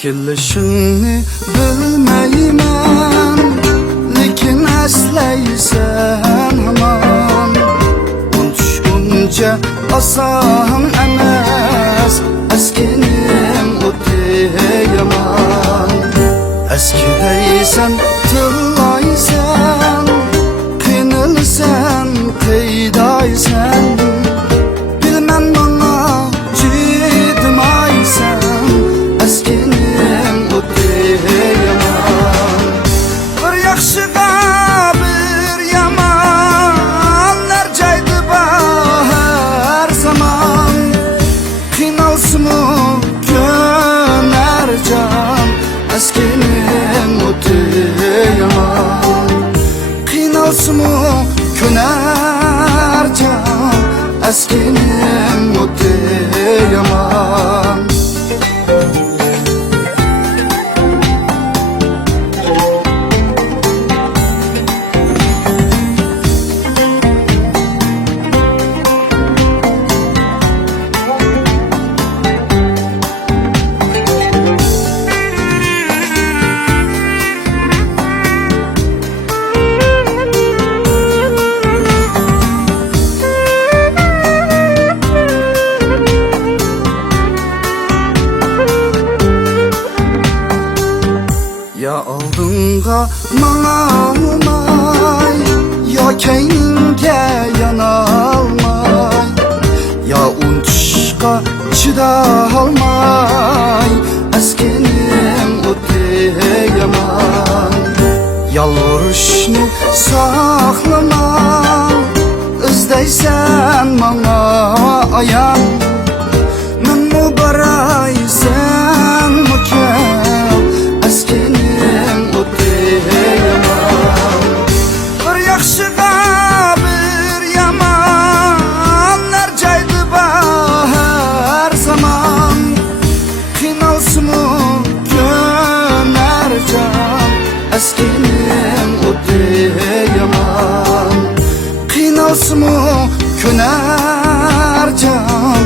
Kelishingni bilmayman, lekin eslaysan hamon. Unutishguncha oson emas, eskining o'ti yomon. Eskidaysan, tillaysan, qiynalsan, qiydaysan. Bilmem bana chidmaysan, eskining eskining o'ti yomon. Qiynalsinmi ko'nar jon, eskining o'ti yomon. Ya oldinga mang'almay, ya keyningga yanalmay, ya unutishga chidolmay, eskining o'ti yomon. Yalvarishni saqlama, izdaysan manga ayon. Menmu baraysan mukel, eskining o'ti yomon. Bir yaxshiga bir yomon, har joyda bahar zamon. Qiynalsinmi ko'nar jon, eskining o'ti yomon. Qiynalsinmi ko'nar jon,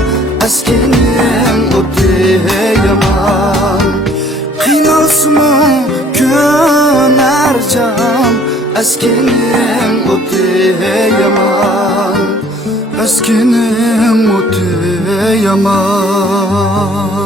eskining o'ti yomon. Qiynalsinmi ko'nar jon, eskining o'ti yomon. Eskining o'ti yomon.